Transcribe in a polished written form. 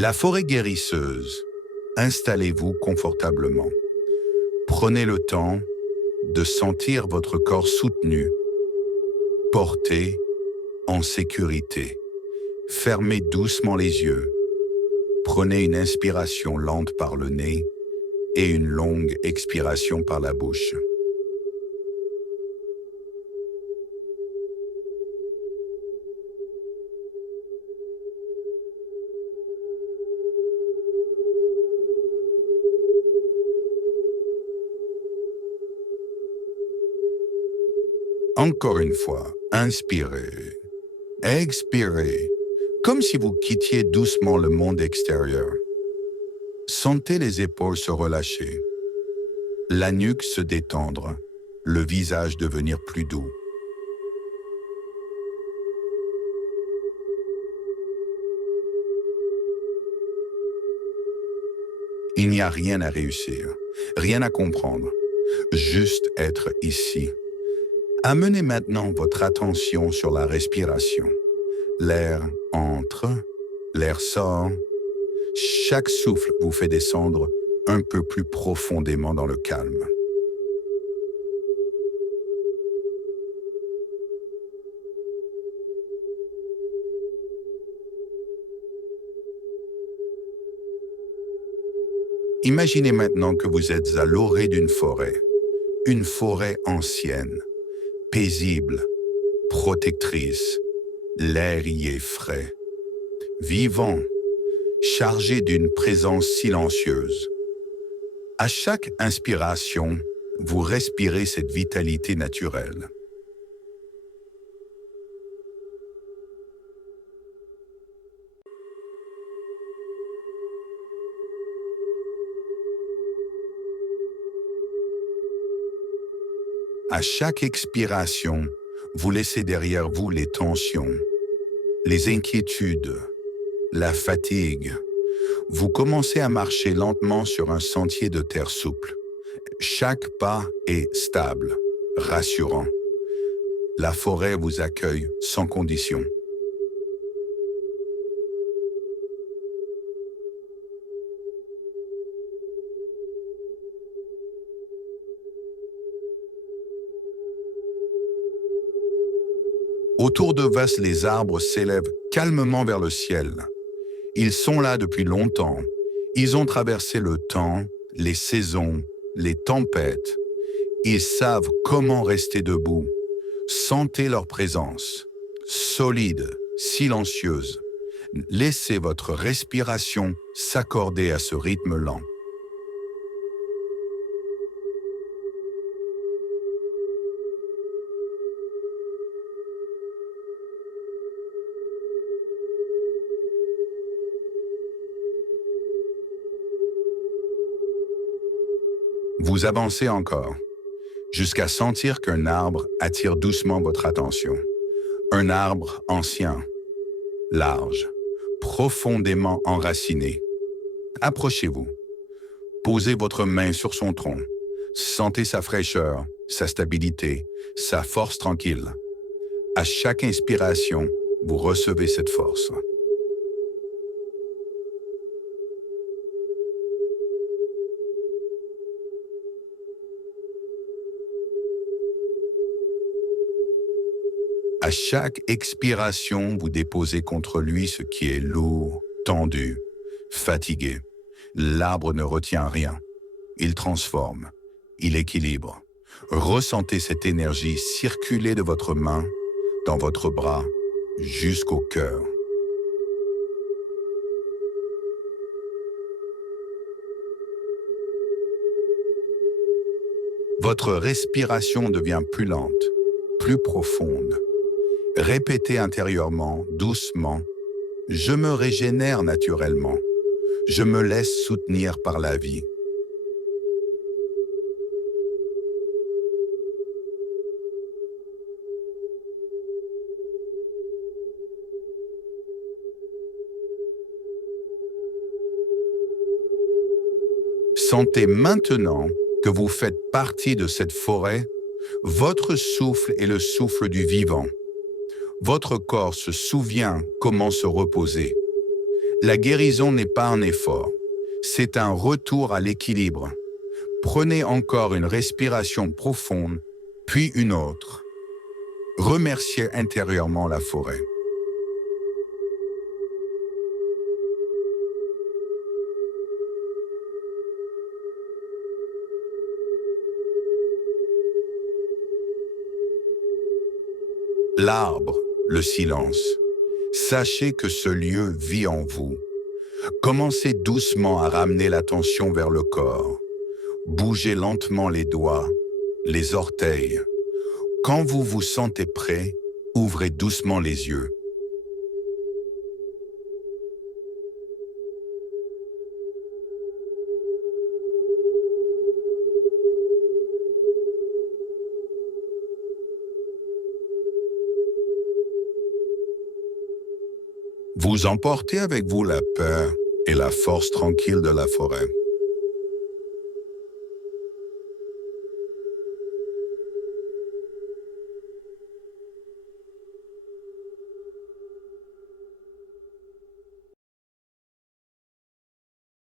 La forêt guérisseuse. Installez-vous confortablement. Prenez le temps de sentir votre corps soutenu, porté, en sécurité. Fermez doucement les yeux. Prenez une inspiration lente par le nez et une longue expiration par la bouche. Encore une fois, inspirez, expirez, comme si vous quittiez doucement le monde extérieur. Sentez les épaules se relâcher, la nuque se détendre, le visage devenir plus doux. Il n'y a rien à réussir, rien à comprendre, juste être ici. Amenez maintenant votre attention sur la respiration. L'air entre, l'air sort. Chaque souffle vous fait descendre un peu plus profondément dans le calme. Imaginez maintenant que vous êtes à l'orée d'une forêt, une forêt ancienne, paisible, protectrice. L'air y est frais, vivant, chargé d'une présence silencieuse. À chaque inspiration, vous respirez cette vitalité naturelle. À chaque expiration, vous laissez derrière vous les tensions, les inquiétudes, la fatigue. Vous commencez à marcher lentement sur un sentier de terre souple. Chaque pas est stable, rassurant. La forêt vous accueille sans condition. Autour de vous, les arbres s'élèvent calmement vers le ciel. Ils sont là depuis longtemps. Ils ont traversé le temps, les saisons, les tempêtes. Ils savent comment rester debout. Sentez leur présence, solide, silencieuse. Laissez votre respiration s'accorder à ce rythme lent. Vous avancez encore, jusqu'à sentir qu'un arbre attire doucement votre attention. Un arbre ancien, large, profondément enraciné. Approchez-vous. Posez votre main sur son tronc. Sentez sa fraîcheur, sa stabilité, sa force tranquille. À chaque inspiration, vous recevez cette force. À chaque expiration, vous déposez contre lui ce qui est lourd, tendu, fatigué. L'arbre ne retient rien. Il transforme, il équilibre. Ressentez cette énergie circuler de votre main, dans votre bras, jusqu'au cœur. Votre respiration devient plus lente, plus profonde. Répétez intérieurement, doucement, « Je me régénère naturellement. Je me laisse soutenir par la vie. » Sentez maintenant que vous faites partie de cette forêt. Votre souffle est le souffle du vivant. Votre corps se souvient comment se reposer. La guérison n'est pas un effort, c'est un retour à l'équilibre. Prenez encore une respiration profonde, puis une autre. Remerciez intérieurement la forêt. L'arbre, le silence. Sachez que ce lieu vit en vous. Commencez doucement à ramener l'attention vers le corps. Bougez lentement les doigts, les orteils. Quand vous vous sentez prêt, ouvrez doucement les yeux. Vous emportez avec vous la peur et la force tranquille de la forêt.